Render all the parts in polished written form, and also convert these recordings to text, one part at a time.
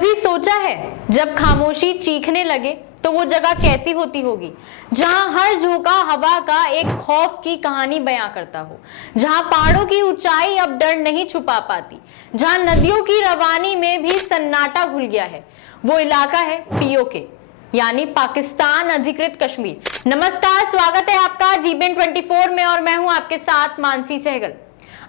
कभी सोचा है जब खामोशी चीखने लगे तो वो जगह कैसी होती होगी, जहां हर झोंका हवा का एक खौफ की कहानी बयां करता हो, जहां पहाड़ों की ऊंचाई अब डर नहीं छुपा पाती, जहां नदियों की रवानी में भी सन्नाटा घुल गया है। वो इलाका है पीओके, यानी पाकिस्तान अधिकृत कश्मीर। नमस्कार, स्वागत है आपका जीबीएन 24 में और मैं हूं आपके साथ मानसी सहगल।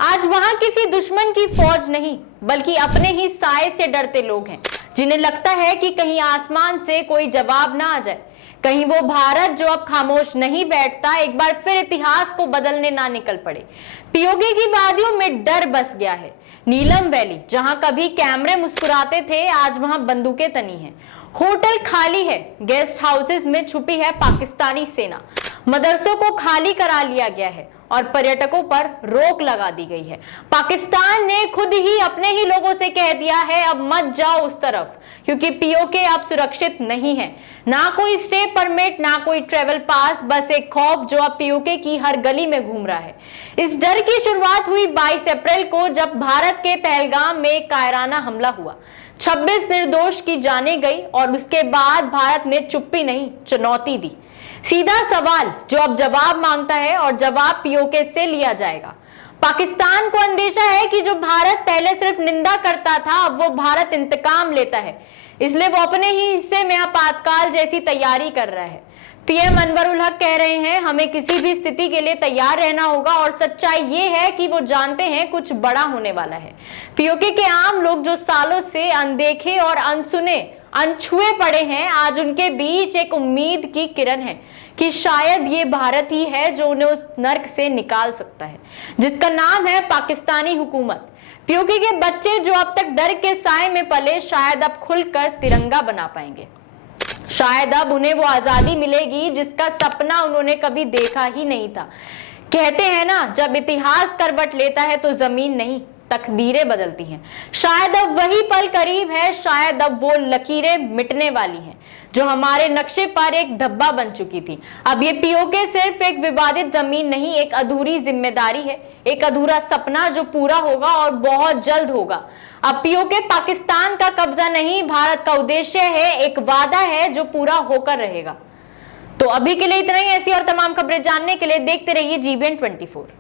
आज वहां किसी दुश्मन की फौज नहीं बल्कि अपने ही साए से डरते लोग हैं, जिन्हें लगता है कि कहीं आसमान से कोई जवाब ना आ जाए, कहीं वो भारत जो अब खामोश नहीं बैठता एक बार फिर इतिहास को बदलने ना निकल पड़े। पीओके की वादियों में डर बस गया है। नीलम वैली, जहां कभी कैमरे मुस्कुराते थे, आज वहां बंदूकें तनी हैं। होटल खाली है, गेस्ट हाउसेस में छुपी है पाकिस्तानी सेना, मदरसों को खाली करा लिया गया है और पर्यटकों पर रोक लगा दी गई है। पाकिस्तान ने खुद ही अपने ही लोगों से कह दिया है अब मत जाओ उस तरफ, क्योंकि पीओके अब सुरक्षित नहीं है। ना कोई स्टे परमिट, ना कोई ट्रेवल पास, बस एक खौफ जो अब पीओके की हर गली में घूम रहा है। इस डर की शुरुआत हुई 22 अप्रैल को, जब भारत के पहलगाम में एक कायराना हमला हुआ। 26 निर्दोष की जानें गई और उसके बाद भारत ने चुप्पी नहीं, चुनौती दी। सीधा सवाल जो अब जवाब मांगता है और जवाब पीओके से लिया जाएगा। पाकिस्तान को अंदेशा है कि जो भारत पहले सिर्फ निंदा करता था, अब वो भारत इंतकाम लेता है, इसलिए वो अपने ही हिस्से में आपातकाल जैसी तैयारी कर रहा है। पीएम अनवर उल हक कह रहे हैं हमें किसी भी स्थिति के लिए तैयार रहना होगा, और सच्चाई ये है कि वो जानते हैं कुछ बड़ा होने वाला है। पीओके के आम लोग जो सालों से अनदेखे और अनसुने, अनछुए पड़े हैं, आज उनके बीच एक उम्मीद की किरण है कि शायद ये भारत ही है जो उन्हें उस नर्क से निकाल सकता है, जिसका नाम है पाकिस्तानी हुकूमत। पीओके के बच्चे जो अब तक डर के साए में पले, शायद अब खुलकर तिरंगा बना पाएंगे। शायद अब उन्हें वो आजादी मिलेगी जिसका सपना उन्होंने कभी देखा ही नहीं था। कहते हैं ना, जब इतिहास करवट लेता है तो जमीन नहीं, तकदीरें बदलती हैं। शायद अब वही पल करीब है, शायद अब वो लकीरें मिटने वाली हैं जो हमारे नक्शे पर एक धब्बा बन चुकी थी। अब ये पीओके सिर्फ एक विवादित जमीन नहीं, एक अधूरी जिम्मेदारी है, एक अधूरा सपना जो पूरा होगा और बहुत जल्द होगा। अब पीओके पाकिस्तान का कब्जा नहीं, भारत का उद्देश्य है, एक वादा है जो पूरा होकर रहेगा। तो अभी के लिए इतना ही। ऐसी और तमाम खबरें जानने के लिए देखते रहिए जीबीएन 24।